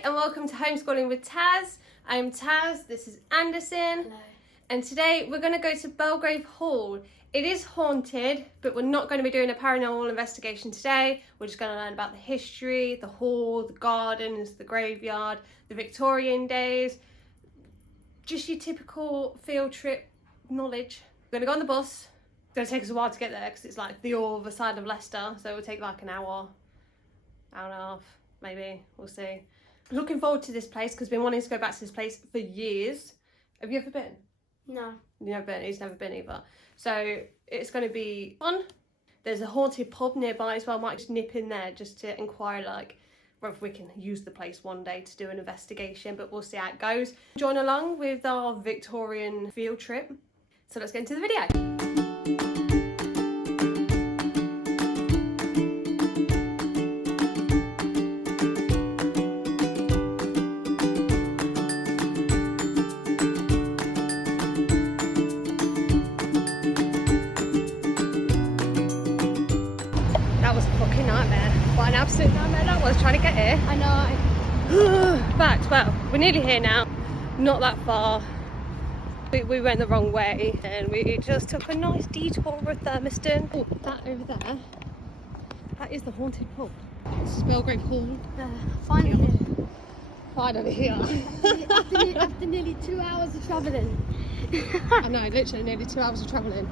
Hi and welcome to Homeschooling with Taz. I'm Taz, this is Anderson. Hello. And today we're going to go to Belgrave Hall. It is haunted, but we're not going to be doing a paranormal investigation today. We're just going to learn about the history, the hall, the gardens, the graveyard, the Victorian days. Just your typical field trip knowledge. We're going to go on the bus. It's going to take us a while to get there because it's like the other side of Leicester, so it will take like an hour and a half. Maybe, we'll see. Looking forward to this place because I've been wanting to go back to this place for years. Have you ever been? No. You've never been? He's never been either. So it's going to be fun. There's a haunted pub nearby as well. I might just nip in there just to inquire like whether we can use the place one day to do an investigation, but we'll see how it goes. Join along with our Victorian field trip. So let's get into the video. What an absolute nightmare that was trying to get here. I know. Fact, well, we're nearly here now. Not that far. We went the wrong way and we just took a nice detour with Thermiston. Oh, that over there, that is the haunted pub. This is Belgrave Hall. Finally here. Finally here. After nearly 2 hours of travelling. I know, literally nearly 2 hours of travelling.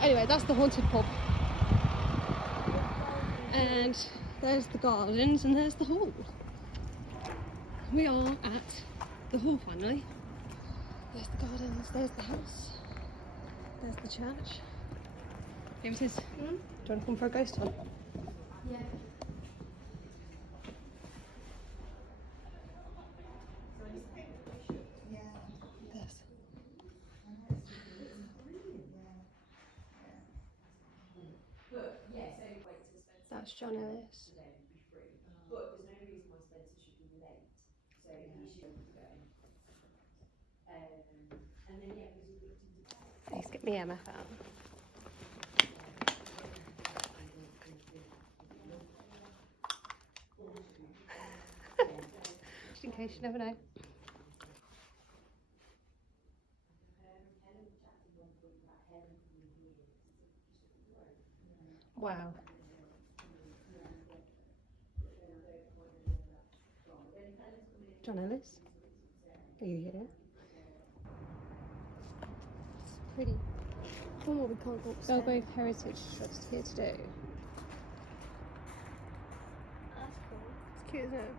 Anyway, that's the haunted pub. And there's the gardens and there's the hall. We are at the hall finally. There's the gardens, there's the house, there's the church. Here it is. Do you want to come for a ghost hunt? Yeah. That's John Ellis. But there's no reason why Spencer should be late, so he should be going. And then because we looked into Please get me MF out. Just in case, you never know. Wow. John Ellis, are you here? It's pretty. Come on, we can't go upstairs. Belgrave Heritage Trust here to do. That's cool. It's cute, isn't it?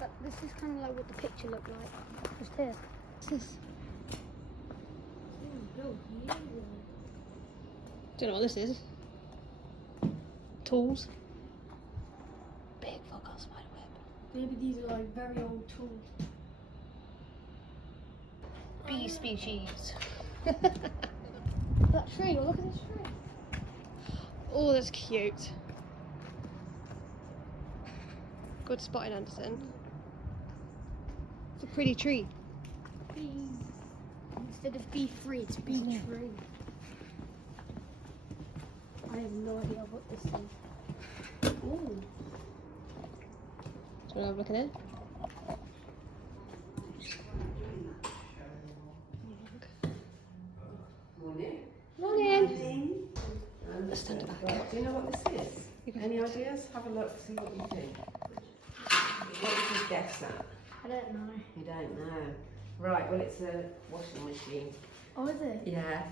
But this is kind of like what the picture looked like. Just here. What's this? Do you know what this is? Tools. Big fuck on spider web. Maybe these are like very old tools. Bee species. That tree, look at this tree. Oh, that's cute. Good spotting, Anderson. It's a pretty tree. Bee. Instead of bee free, it's bee tree. I have no idea what this is. Ooh. Do you want to have a look at it? Morning. Morning. Let's stand it back. Right, do you know what this is? Any ideas? Have a look, see what you think. What would you guess at? I don't know. You don't know. Right, well it's a washing machine. Oh, is it? Yeah.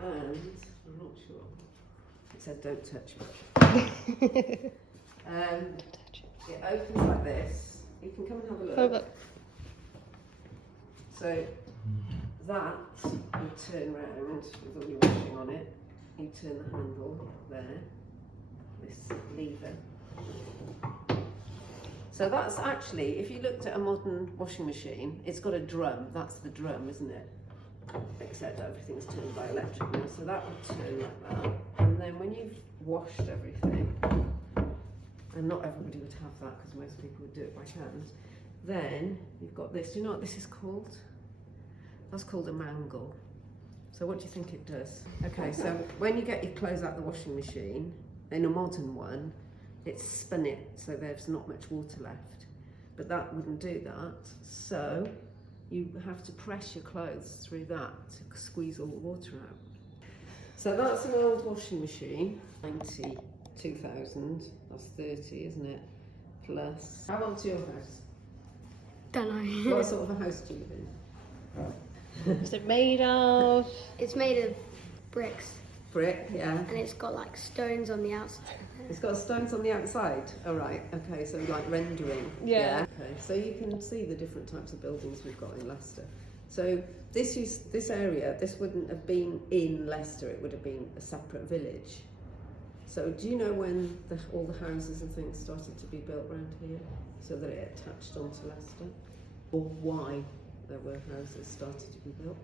And I'm not sure. It said don't touch me. It opens like this. You can come and have a look. Oh, look. So that you turn round with all your washing on it. You turn the handle there. This lever. So that's actually, if you looked at a modern washing machine, it's got a drum. That's the drum, isn't it? Except everything's turned by electric now. So that would turn like that. And then when you've washed everything, and not everybody would have that because most people would do it by hand, then you've got this. Do you know what this is called? That's called a mangle. So what do you think it does? Okay, so when you get your clothes out the washing machine, in a modern one, it's spun it so there's not much water left. But that wouldn't do that, so you have to press your clothes through that to squeeze all the water out. So that's an old washing machine, 92,000, that's 30, isn't it? Plus, how old's your house? Don't know. What sort of a house do you live in? What's it made of? It's made of bricks Brick, yeah. and it's got like stones on the outside. It's got stones on the outside. Oh right, okay, so like rendering. Yeah. Okay, so you can see the different types of buildings we've got in Leicester. So this area, this wouldn't have been in Leicester, it would have been a separate village. So do you know when all the houses and things started to be built around here, so that it attached onto Leicester? Or why there were houses started to be built?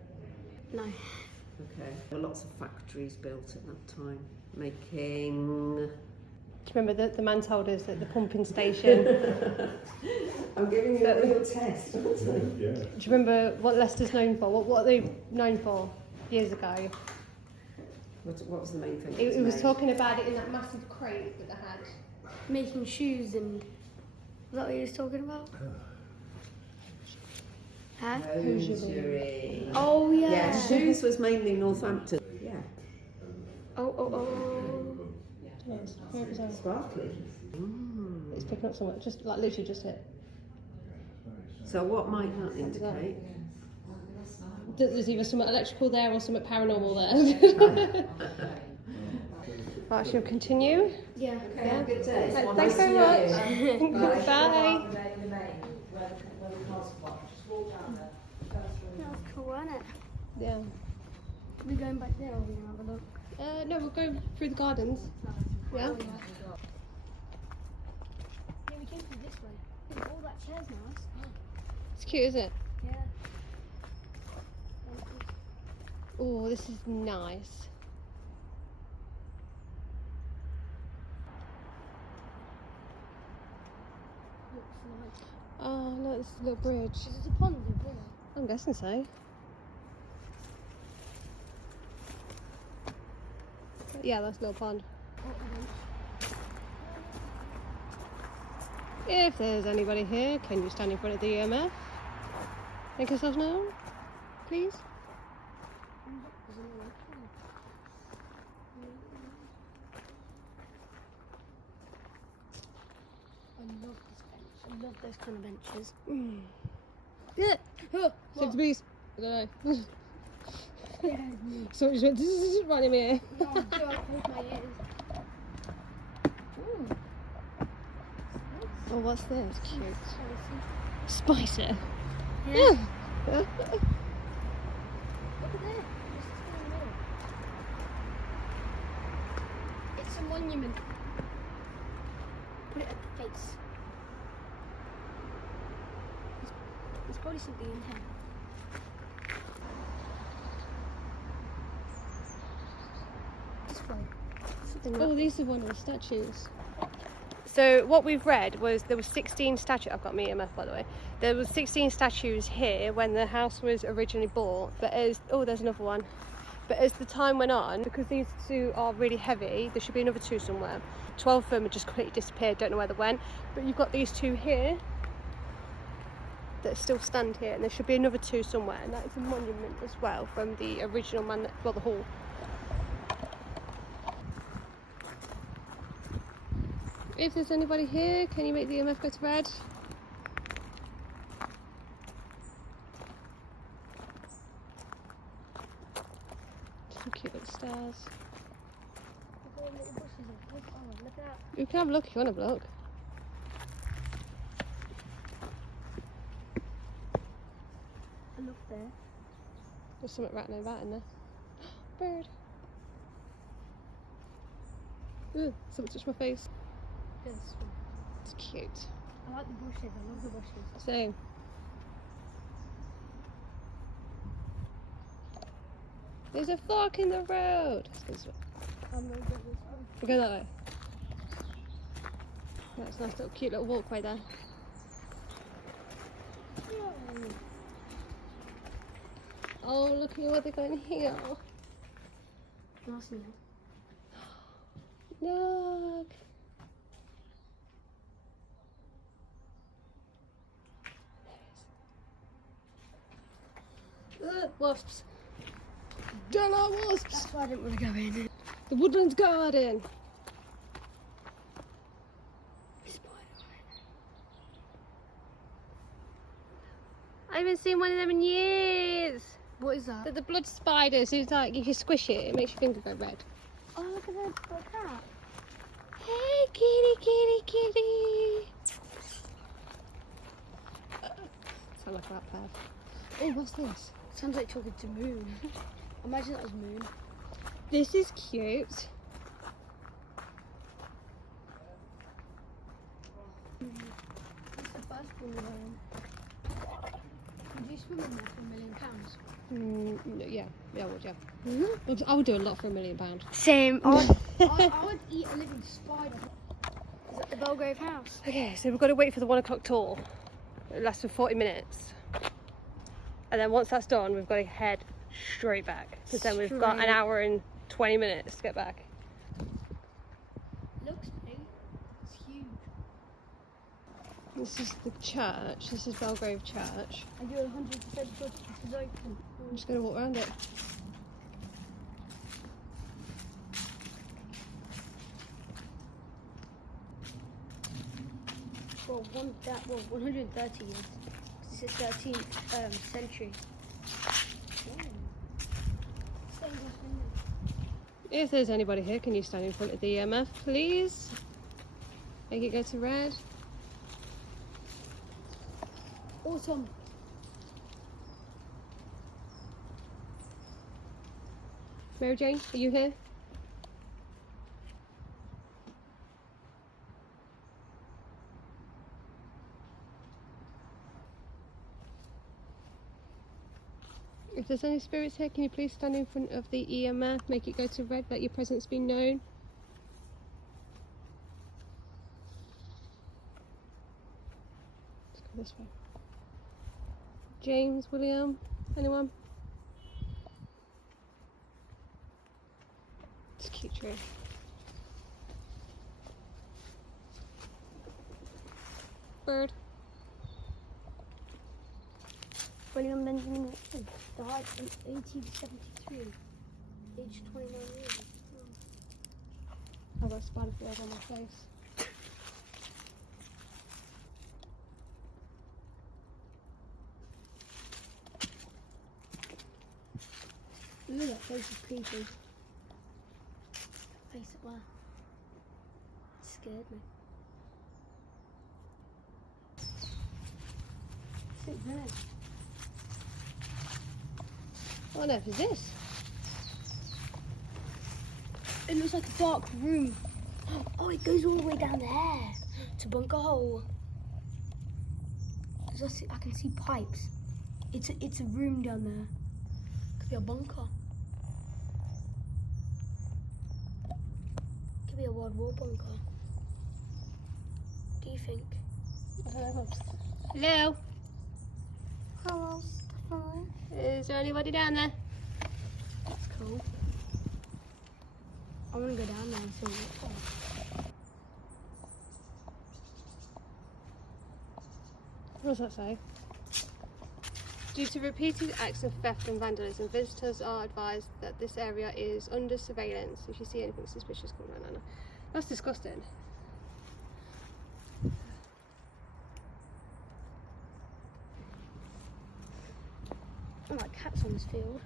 No. Okay, there were lots of factories built at that time, making... Do you remember the man told us at the pumping station? I'm giving you a real test, aren't I? Yeah. Do you remember what Leicester's known for? What are they known for years ago? What was the main thing? It was talking about it in that massive crate that they had. Making shoes and... Is that what he was talking about? Huh? Hosiery. Oh yeah. Yeah, shoes was mainly Northampton. Yeah. Oh. Sparkly. It's picking up somewhere, just like literally just hit. So what might that indicate? There's either something electrical there or something paranormal there. Right, shall we continue? Yeah. Okay, have a good day. Right, Well, thanks nice very to meet you. much. Bye. That was cool, wasn't it? Yeah. Are we going back there or are we going to have a look? No, we'll go through the gardens. Yeah. Yeah, we came through this way. Look at all that chair's nice. It's cute, isn't it? Yeah. Oh, this is nice. Looks nice. Oh, look, this is a little bridge. Is it a pond in here? I'm guessing so. Yeah, that's a little pond. If there's anybody here, can you stand in front of the EMF? Make yourself known, please. I love this bench. I love those kind of benches. Yeah. Six beast. I don't know. So just went right in here. No, God, close my ears. Ooh. Oh, what's this? Cute. Spicy. Spicy. Yeah. Yeah. Look at there. This is in the middle. It's a monument. Put it at the face. There's probably something in here. This way. Oh, these are one of the statues. So what we've read was there was 16 statues. I've got my EMF, by the way. There was 16 statues here when the house was originally bought. But as there's another one. But as the time went on, because these two are really heavy, there should be another two somewhere. 12 of them have just completely disappeared. Don't know where they went. But you've got these two here that still stand here, and there should be another two somewhere. And that is a monument as well from the original man. Well, the hall. If there's anybody here, can you make the EMF go to red? Some cute little stairs. Look at all the little bushes. Look at that. You can have a look if you want to have a look. And look there. There's something rattling about in there. Bird. Ugh, something touched my face. This one. It's cute. I like the bushes. I love the bushes. Same. There's a fork in the road. Let's go this way. I'm going to get this one. We'll go that way. That's a nice little cute little walkway there. Oh, look at what they got in here. Nice now. Look. Wasps. Don't know wasps. That's why I didn't want to go in. The Woodlands Garden. I haven't seen one of them in years. What is that? They're the blood spiders. It's like if you squish it, it makes your finger go red. Oh, look at that cat. Hey, kitty, kitty, kitty. Sound like a rat pad. Oh, what's this? Sounds like talking to Moon. Imagine that was Moon. This is cute. That's the first one we're in. Would you swim in there for £1 million? No, yeah, I would, yeah. I would do a lot for £1 million. Same. I would eat a living spider. Is that the Belgrave house? Okay, so we've got to wait for the 1 o'clock tour. It lasts for 40 minutes. And then once that's done, we've got to head straight back. Because then we've got an hour and 20 minutes to get back. Looks big. It's huge. This is the church. This is Belgrave Church. And you're 100% sure this is open. I'm just going to walk around it. Well, 130 years. This is 13th century. If there's anybody here, can you stand in front of the EMF, please? Make it go to red. Autumn. Mary Jane, are you here? If there's any spirits here, can you please stand in front of the EMF, make it go to red, let your presence be known. Let's go this way. James, William, anyone? It's a cute tree. Bird. William Benjamin Watson died in 1873, aged 29 years. I've got a spider web on my face. Ooh, that face is creepy. Face it, wow. It scared me. Sit there. What on earth is this? It looks like a dark room. Oh, it goes all the way down there to bunker hole. I can see pipes. It's a room down there. Could be a bunker. Could be a World War bunker. What do you think? I don't know. Hello? Hello, Stefan. Is there anybody down there? That's cool. I want to go down there and see what's there. What does that say? Due to repeated acts of theft and vandalism, visitors are advised that this area is under surveillance. If you see anything suspicious, come around. Anna. That's disgusting. Oh, like cats on this field.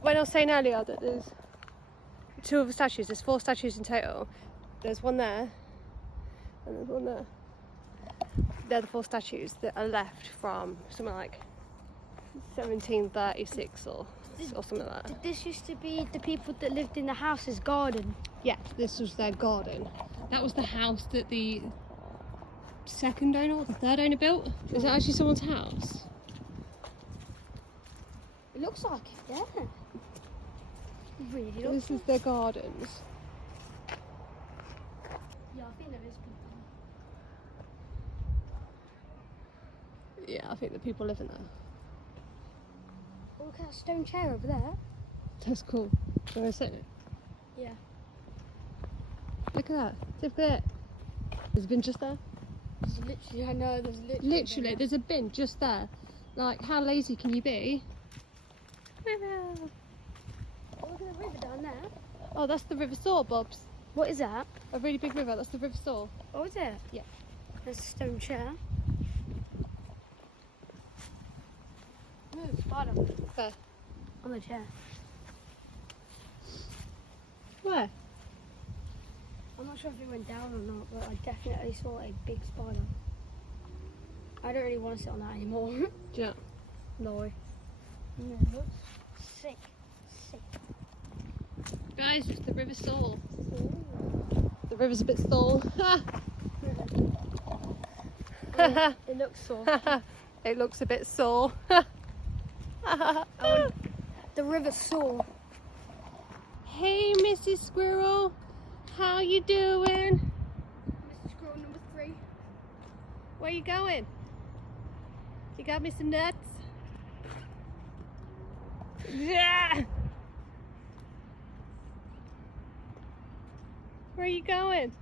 When I was saying earlier that there's 2 other statues, there's 4 statues in total. There's one there, and there's one there. They're the 4 statues that are left from something like 1736 or something like that. Did this used to be the people that lived in the house's garden? Yeah, this was their garden. That was the house that the second owner or the third owner built. Is that actually someone's house? It looks like it, yeah. Really looks This is their gardens. Yeah, I think there is people. Yeah, I think the people live in there. Oh, look at that stone chair over there. That's cool. Where is it? Yeah. Look at that. Look at it. There's a bin just there. There's literally, I know, there's literally. Literally, there's a bin just there. Like, how lazy can you be? River. Oh, look at the river down there. Oh, that's the River Soar, Bobs. What is that? A really big river. That's the River Soar. Oh, is it? Yeah. There's a stone chair. No, spider. Where? On the chair. Where? I'm not sure if it went down or not, but I definitely saw a big spider. I don't really want to sit on that anymore. Do you know? No. It looks sick. Sick. Guys, it's the River Soar. Ooh. The river's a bit sore. It looks sore. It looks a bit sore. The river's sore. Hey, Mrs. Squirrel. How you doing? Mr. Squirrel number 3. Where you going? You got me some nuts? Yeah. Where are you going?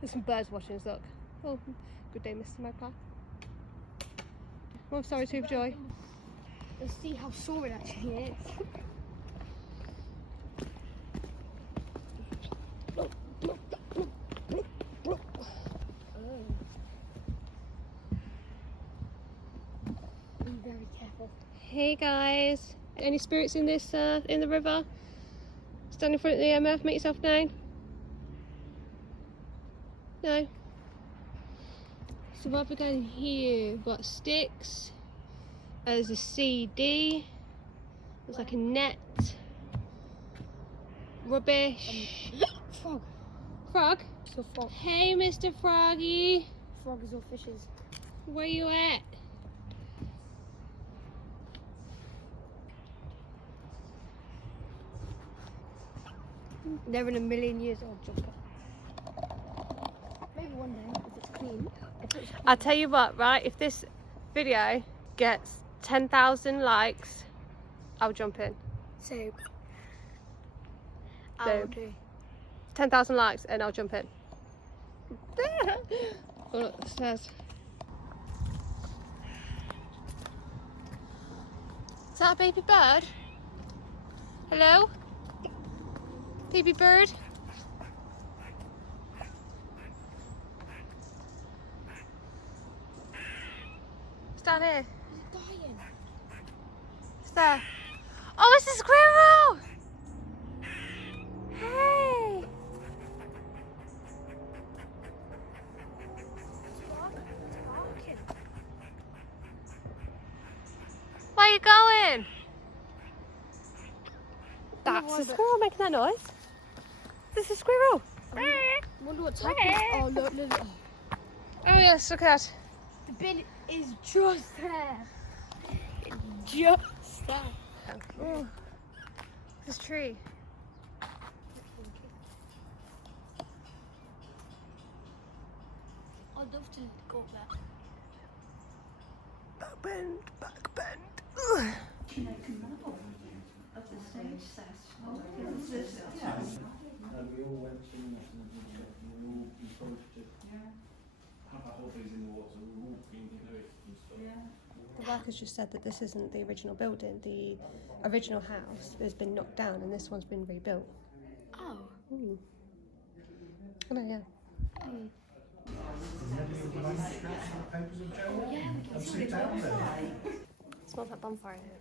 There's some birds watching us, look. Oh, good day, Mr. Magpie. Oh, sorry, Tooth Joy. Let's see how sore it actually is. Be very careful. Hey guys, any spirits in this in the river? Stand in front of the MF, make yourself known. No. So what have we got in here? We've got sticks. There's a CD. There's like a net. Rubbish. Frog. Frog. It's a frog. Hey, Mr. Froggy. Frog is all fishes. Where you at? Never in a million years I'll jump it. Maybe one day if it's clean. I'll tell you what, right? If this video gets 10,000 likes, I'll jump in. So, So, I'll do. 10,000 likes and I'll jump in. Oh, look, the stairs. Is that a baby bird? Hello? Baby bird? It's down here. He's dying. It's there. Oh, it's a squirrel! Hey! Where are you going? That's a squirrel making that noise. This is a squirrel. I wonder what's happening. Oh, look, look, look. Oh yes, look at that. The bin is just there. Just there. Oh, this tree. I'd love to go up there. Back bend, back bend. We all went swimming after the gym and we all encouraged to have our hobbies in the water. We were walking to do it and stuff. The workers just said that this isn't the original building. The original house has been knocked down and this one's been rebuilt. Oh. Oh no, yeah. Smells like bonfire in here.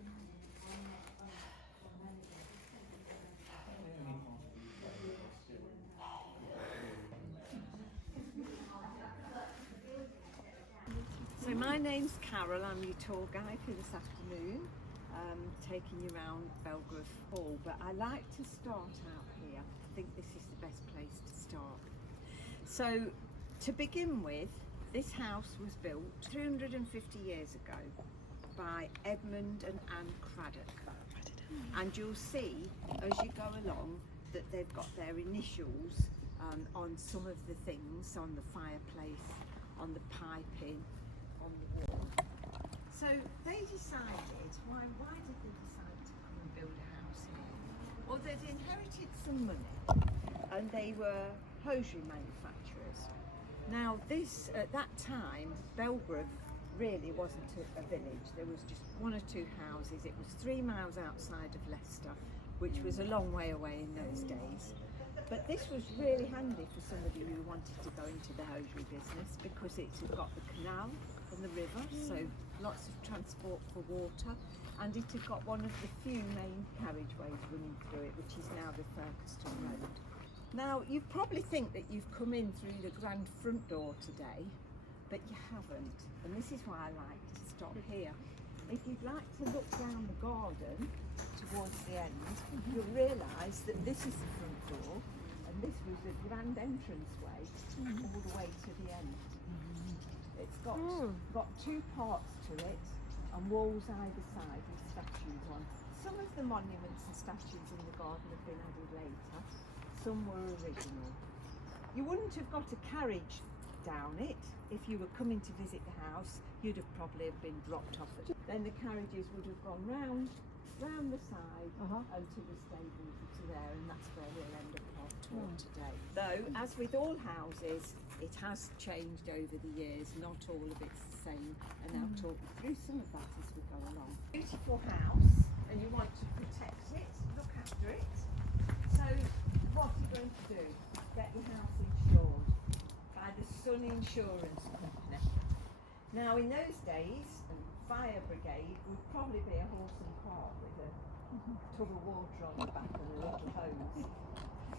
So my name's Carol, I'm your tour guide for this afternoon, taking you around Belgrave Hall, but I like to start out here. I think this is the best place to start. So to begin with, this house was built 350 years ago by Edmund and Anne Craddock. And you'll see as you go along that they've got their initials on some of the things, on the fireplace, on the piping, on the wall. So they decided, why did they decide to come and build a house here? Well, they'd inherited some money and they were hosiery manufacturers. Now this, at that time, Belgrave really wasn't a village. There was just 1 or 2 houses. It was 3 miles outside of Leicester, which was a long way away in those days. But this was really handy for somebody who wanted to go into the hosiery business because it had got the canal and the river, so lots of transport for water, and it had got one of the few main carriageways running through it, which is now the Folkestone Road. Now, you probably think that you've come in through the grand front door today, but you haven't, and this is why I like to stop here. If you'd like to look down the garden towards the end, you'll realise that this is the front door, and this was a grand entranceway all the way to the end. It's got 2 parts to it, and walls either side with statues on. Some of the monuments and statues in the garden have been added later, some were original. You wouldn't have got a carriage down it. If you were coming to visit the house, you'd have probably been dropped off it. Then the carriages would have gone round the side and to the stables to there, and that's where we'll end up our tour today. Though, as with all houses, it has changed over the years, not all of it's the same, and I'll talk you through some of that as we go along. Beautiful house, and you want to protect it, look after it. So what are you going to do? Get your house insured by the Sun Insurance Company. Now in those days, a fire brigade would probably be a horse and cart with a tub of water on the back and a little hose.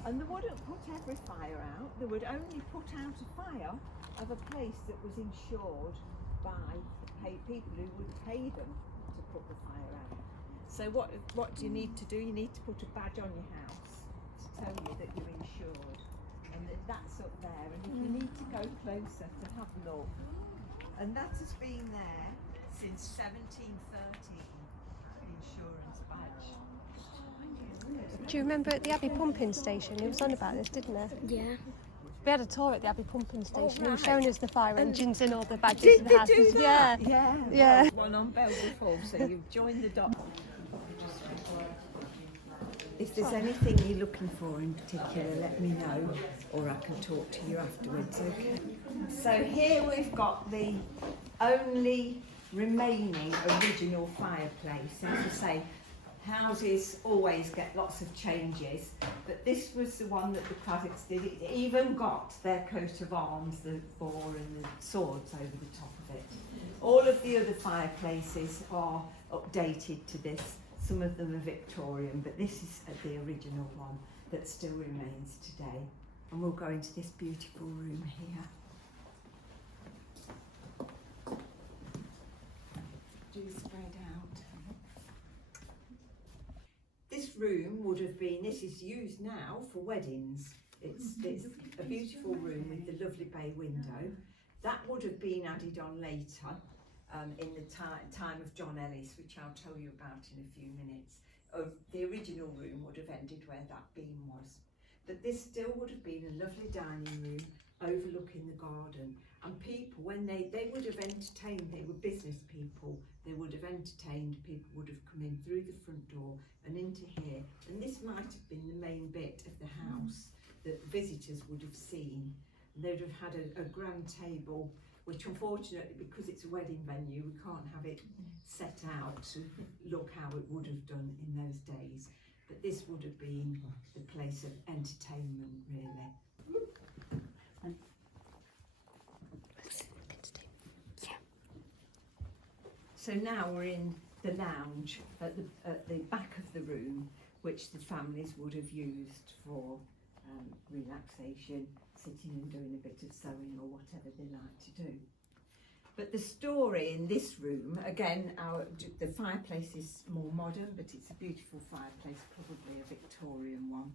And they wouldn't put every fire out, they would only put out a fire of a place that was insured by people who would pay them to put the fire out. So what do you need to do? You need to put a badge on your house to tell you that you're insured. And that's up there, and if you need to go closer to have a look. And that has been there since 1713, the insurance badge. Do you remember at the Abbey pumping station? He was on about this, didn't he? Yeah. We had a tour at the Abbey pumping station. He was right. showing us the fire engines and all the badges Did and they the houses. do that? Yeah. Yeah. One on Belgrave Hall, so you've joined the dot. If there's anything you're looking for in particular, let me know, or I can talk to you afterwards, okay? So here we've got the only remaining original fireplace. And as I say, houses always get lots of changes, but this was the one that the Craddocks did. It even got their coat of arms, the boar and the swords over the top of it. All of the other fireplaces are updated to this. Some of them are Victorian, but this is the original one that still remains today. And we'll go into this beautiful room here. Do spread out. This room would have been, this is used now for weddings. It's a beautiful room with the lovely bay window. That would have been added on later. In the time of John Ellis, which I'll tell you about in a few minutes. The original room would have ended where that beam was. But this still would have been a lovely dining room overlooking the garden. And people, when they would have entertained, they were business people, they would have entertained, people would have come in through the front door and into here. And this might have been the main bit of the house that visitors would have seen. They'd have had a grand table, which unfortunately, because it's a wedding venue, we can't have it set out to look how it would have done in those days. But this would have been the place of entertainment, really. So now we're in the lounge at the back of the room, which the families would have used for relaxation, sitting and doing a bit of sewing or whatever they like to do. But the story in this room, again, the fireplace is more modern, but it's a beautiful fireplace, probably a Victorian one.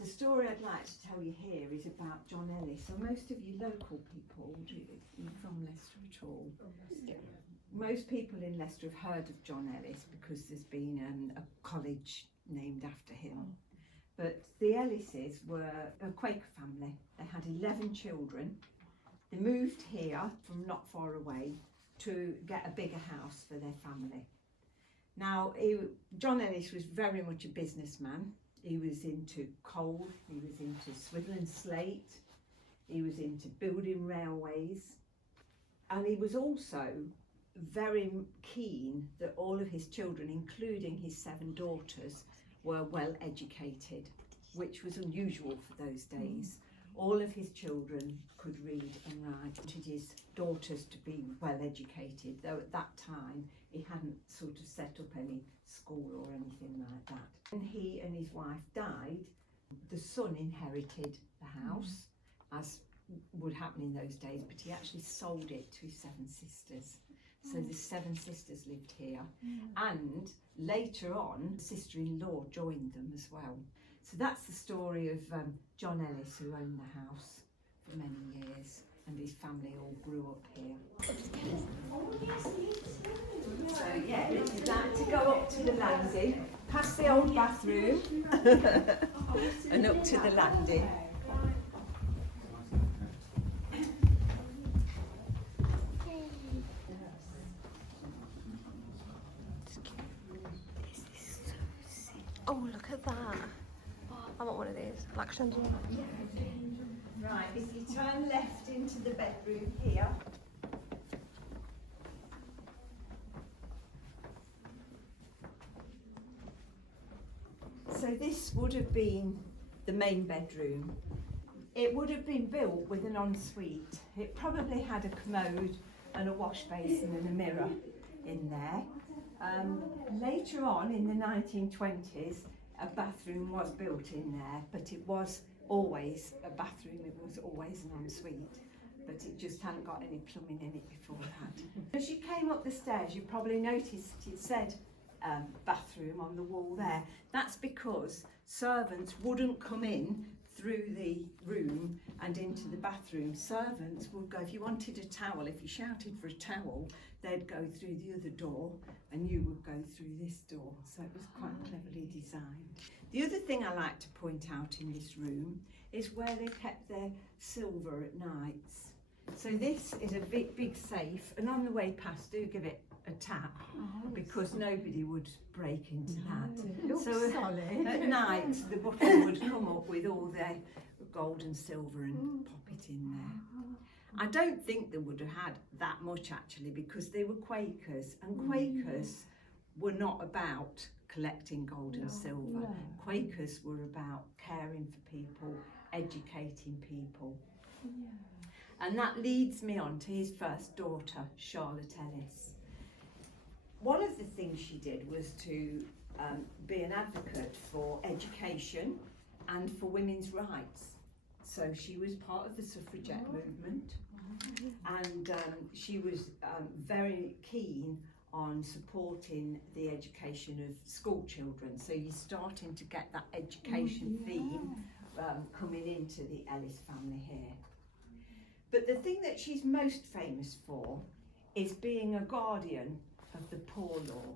The story I'd like to tell you here is about John Ellis. So most of you local people, are you from Leicester at all? Yeah. Most people in Leicester have heard of John Ellis because there's been a college named after him. But the Ellises were a Quaker family. They had 11 children. They moved here from not far away to get a bigger house for their family. Now, John Ellis was very much a businessman. He was into coal, he was into swivel and slate, he was into building railways, and he was also very keen that all of his children, including his 7 daughters, were well educated, which was unusual for those days. All of his children could read and write. He wanted his daughters to be well educated, though at that time he hadn't sort of set up any school or anything like that. When he and his wife died, the son inherited the house, as would happen in those days, but he actually sold it to his 7 sisters. So the 7 sisters lived here, and later on, sister-in-law joined them as well. So that's the story of John Ellis, who owned the house for many years, and his family all grew up here. So yeah, this is that to go up to the landing, past the old bathroom, and up to the landing. Oh, look at that. I want one of these. Like chandelier. Right, if you turn left into the bedroom here. So this would have been the main bedroom. It would have been built with an ensuite. It probably had a commode and a wash basin and a mirror in there. Later on in the 1920s, a bathroom was built in there, but it was always a bathroom, it was always an ensuite, but it just hadn't got any plumbing in it before that. As you came up the stairs, you probably noticed it said bathroom on the wall there. That's because servants wouldn't come in through the room and into the bathroom. Servants would go, if you wanted a towel, if you shouted for a towel, they'd go through the other door and you would go through this door. So it was quite cleverly designed. The other thing I like to point out in this room is where they kept their silver at nights. So this is a big safe, and on the way past, do give it a tap, because nobody would break into that. So solid. At night the butler would come up with all their gold and silver and pop it in there. I don't think they would have had that much actually, because they were Quakers, and Quakers were not about collecting gold and silver. Quakers were about caring for people, educating people. And that leads me on to his first daughter, Charlotte Ellis. One of the things she did was to be an advocate for education and for women's rights. So she was part of the suffragette movement, and she was very keen on supporting the education of school children. So you're starting to get that education theme coming into the Ellis family here. But the thing that she's most famous for is being a guardian of the poor law.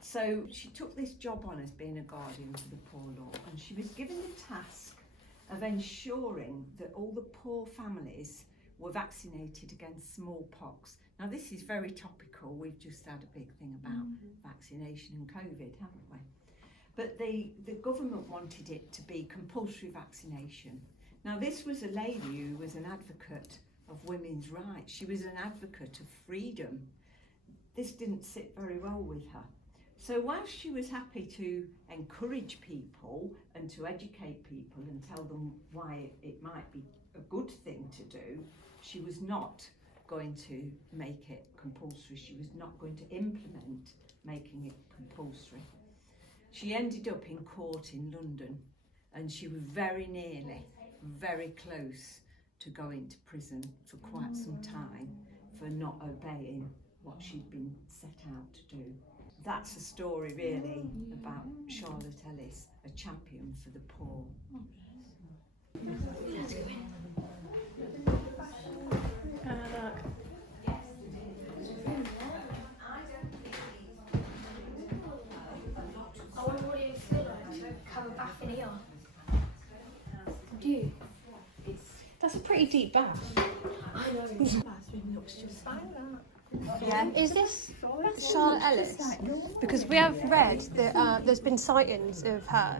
So she took this job on as being a guardian for the poor law, and she was given the task of ensuring that all the poor families were vaccinated against smallpox. Now this is very topical, we've just had a big thing about vaccination and COVID, haven't we? But the government wanted it to be compulsory vaccination. Now this was a lady who was an advocate of women's rights. She was an advocate of freedom. This didn't sit very well with her. So whilst she was happy to encourage people and to educate people and tell them why it might be a good thing to do, she was not going to make it compulsory. She was not going to implement making it compulsory. She ended up in court in London, and she was very nearly, very close to going to prison for quite some time for not obeying what she'd been set out to do. That's a story really about Charlotte Ellis, a champion for the poor. I wonder what it feel like to have a bath in here. Do you? That's a pretty deep bath. I know. This bathroom looks just like that. Yeah. Is this Charlotte Ellis? Because we have read that there's been sightings of her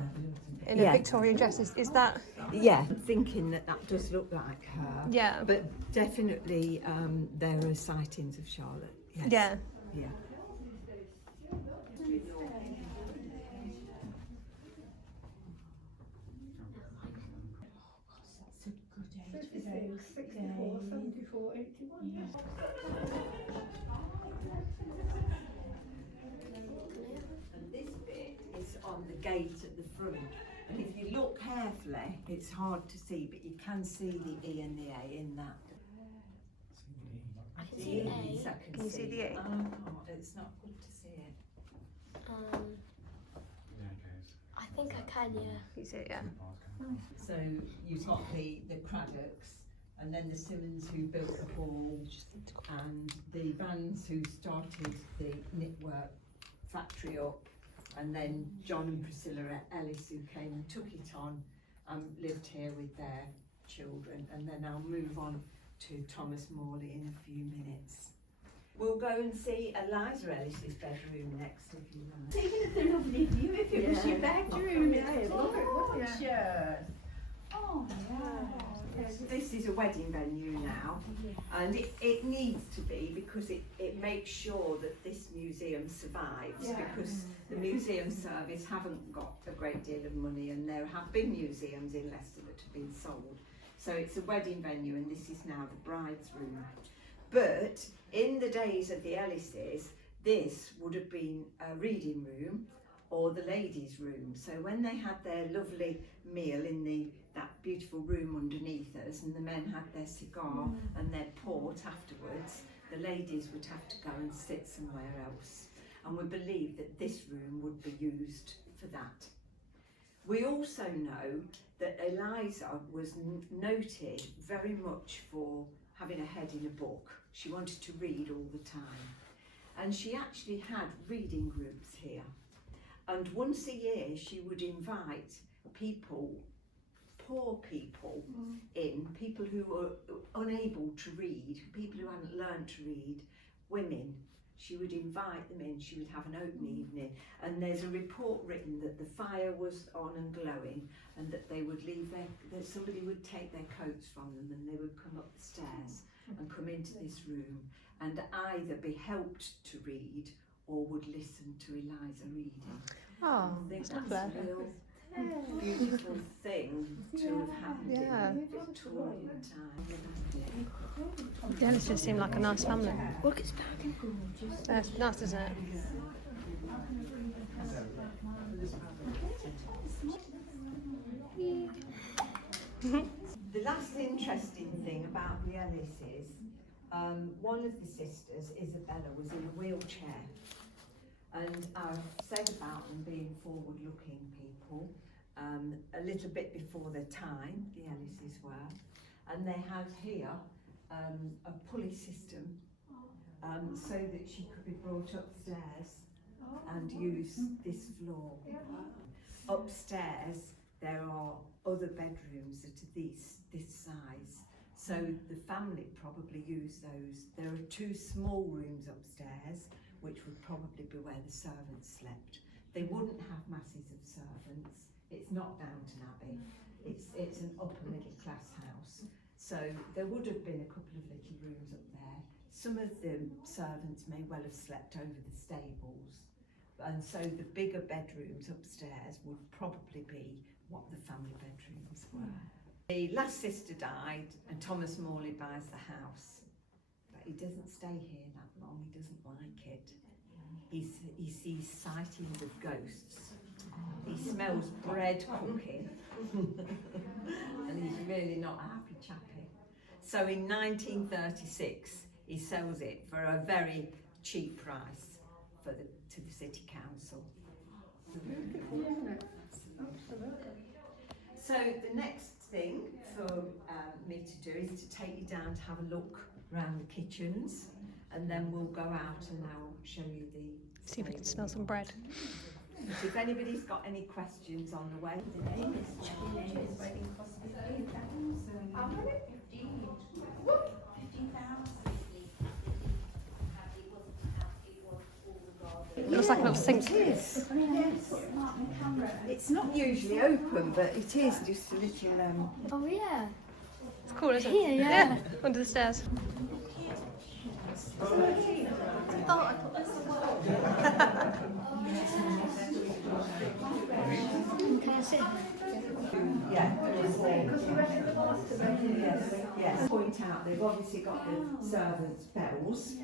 in a Yeah. Victorian dress. Is that? Yeah, I'm thinking that does look like her. Yeah. But definitely there are sightings of Charlotte. Yes. Yeah. Yeah. And this bit is on the gate at the front. And if you look carefully, it's hard to see, but you can see the E and the A in that. I can see the A. Can you see the A? Oh, it's not good to see it. I think I can, yeah. You see it, yeah. So you've got the Craddocks, and then the Simmons who built the hall, and the Vans who started the knitwork factory up, and then John and Priscilla Ellis who came and took it on and lived here with their children. And then I'll move on to Thomas Morley in a few minutes. We'll go and see Eliza Ellis's bedroom next, if you like. Taking a lovely view if it was your bedroom. Oh, yeah. This is a wedding venue now, and it needs to be because it makes sure that this museum survives, because the museum service haven't got a great deal of money, and there have been museums in Leicester that have been sold. So it's a wedding venue, and this is now the bride's room. But in the days of the Ellises, this would have been a reading room or the ladies' room. So when they had their lovely meal in that beautiful room underneath us, and the men had their cigar and their port afterwards, the ladies would have to go and sit somewhere else. And we believe that this room would be used for that. We also know that Eliza was noted very much for having a head in a book. She wanted to read all the time. And she actually had reading groups here. And once a year she would invite people, poor people in, people who were unable to read, people who hadn't learned to read, women. She would invite them in, she would have an open evening, and there's a report written that the fire was on and glowing, and that they would leave that somebody would take their coats from them, and they would come up the stairs and come into this room and either be helped to read or would listen to Eliza reading. Oh, I think that's that's a real beautiful thing to have happened Yeah. in the Victorian time. The Ellis just seem like a nice family. Look, it's fucking gorgeous. That's nice, isn't it? The last interesting thing about the Ellises, one of the sisters, Isabella, was in a wheelchair, and I've said about them being forward-looking people, a little bit before their time, the Ellises were, and they had here a pulley system so that she could be brought upstairs and use this floor. Upstairs there are other bedrooms that are this size, so the family probably used those. There are two small rooms upstairs which would probably be where the servants slept. They wouldn't have masses of servants. It's not Downton Abbey. It's an upper middle class house. So there would have been a couple of little rooms up there. Some of the servants may well have slept over the stables. And so the bigger bedrooms upstairs would probably be what the family bedrooms were. The last sister died and Thomas Morley buys the house. But he doesn't stay here that long, he doesn't like it. He sees sightings of ghosts. He smells bread cooking. And he's really not a happy chappy. So in 1936, he sells it for a very cheap price to the city council. So the next thing for me to do is to take you down to have a look around the kitchens, and then we'll go out and I'll show you the See if we can smell some bread. But if anybody's got any questions on the way, like a little sink. It is. Yes. It's not usually open, but it is just a little. Oh yeah. It's cool, isn't it? Here, yeah. Under the stairs. Can I sit? Yeah, yes. Point out they've obviously got the servants' bells,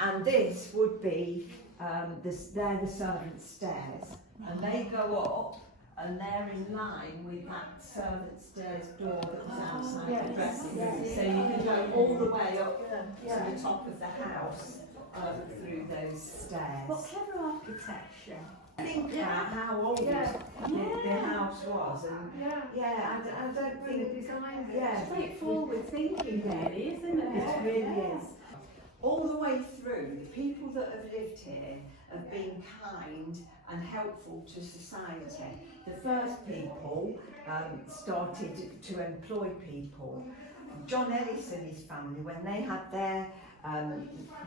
and this would be they're the servants' stairs, and they go up, and they're in line with that servants' stairs door that was outside the dressing room. So you can go all the way up to the top of the house through those stairs. What clever architecture. Think about how old the house was, and I don't think straightforward thinking really, isn't it? it really is. All the way through, the people that have lived here have been kind and helpful to society. The first people started to employ people. John Ellis and his family, when they had their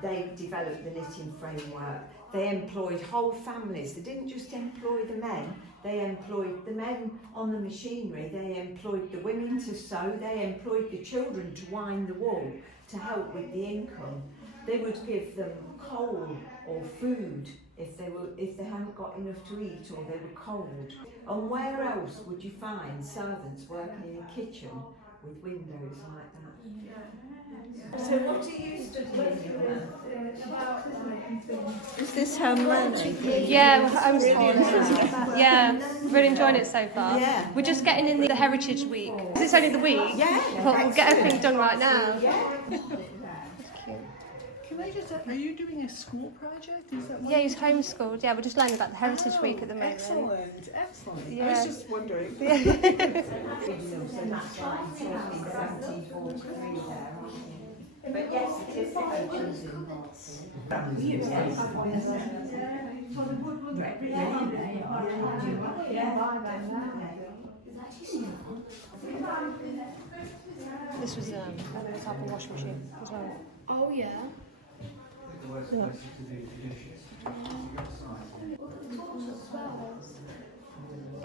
they developed the knitting framework. They employed whole families. They didn't just employ the men, they employed the men on the machinery, they employed the women to sew, they employed the children to wind the wool to help with the income. They would give them coal or food if they hadn't got enough to eat or they were cold. And where else would you find servants working in a kitchen with windows like that? So what are you studying? Is this home learning? Yeah, we're homeschooling. Yeah, really enjoying it so far. Yeah. We're just getting in the Heritage Week. 'Cause it's only the week. Yeah. But we'll get everything done right now. Are you doing a school project? Is that Yeah, he's homeschooled. Yeah, we're just learning about the Heritage Week at the moment. Excellent, excellent. I Yeah. was just wondering. So that's like talking 1743 there, aren't you? But yes, it is the coaches This was another type of washing machine as well. Oh yeah.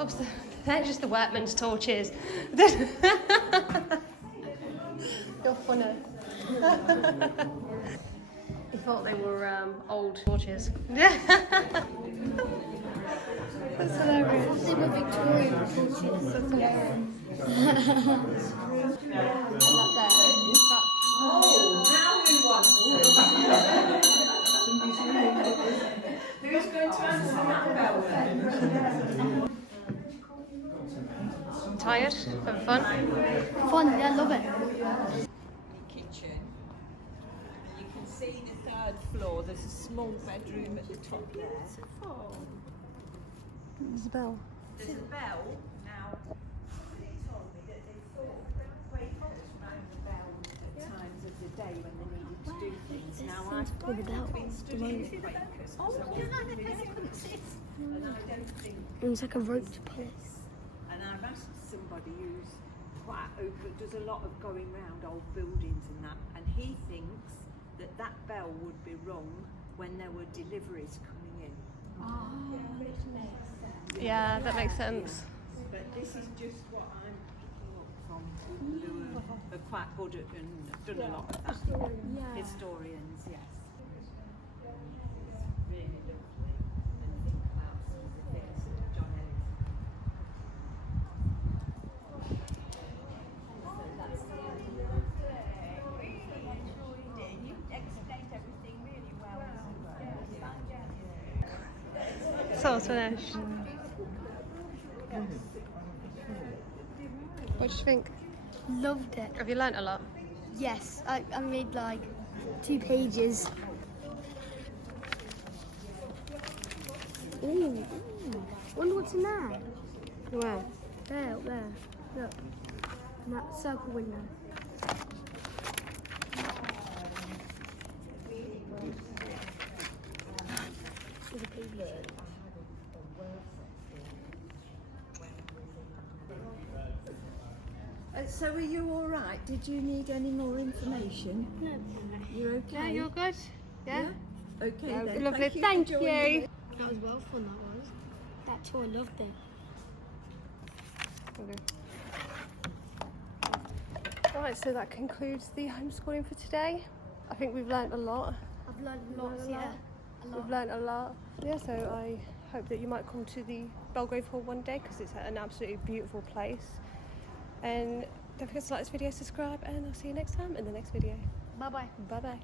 Oops, they're just the workmen's torches. You're funny. He thought they were old torches. That's hilarious. They were Victorian torches. That's hilarious. Not there. It's got Who's going to answer that bell then? tired. Having fun. Fun, yeah, I love it. Kitchen. You can see the third floor. There's a small bedroom at the top there. There's a bell. There's a bell. Now, they told me that they thought Quakers rang the bell at times of the day when they needed to do things. Now, I've With the bell. been studying Quakers. And I don't think. It was like a rope to pull it. And I've asked somebody who's quite open, does a lot of going round old buildings and that, and he thinks that that bell would be rung when there were deliveries coming in. Yeah, that makes sense. But this is just what I'm picking up from people who are quite good at and have done a lot of that. Historians, yes. Really lovely. And think about some of the things that John Ellis. So that's the end. Really enjoyed it. You explained everything really well. So finished. What do you think? Loved it. Have you learnt a lot? Yes, I made like 2 pages. Ooh, wonder what's in there. Wow. There, up there. Look. In that circle window. See the pages. So are you all right? Did you need any more information? No. You're okay? Yeah, you're good. Yeah. Okay then. Lovely. for Thank joining you. us. That was well fun, that was. That tour, I loved it. Right, so that concludes the homeschooling for today. I think we've learnt a lot. I've learned lots, Learned a yeah. lot. A lot. We've learnt a lot. Yeah, so I hope that you might come to the Belgrave Hall one day because it's an absolutely beautiful place. And don't forget to like this video, subscribe, and I'll see you next time in the next video. Bye-bye. Bye bye.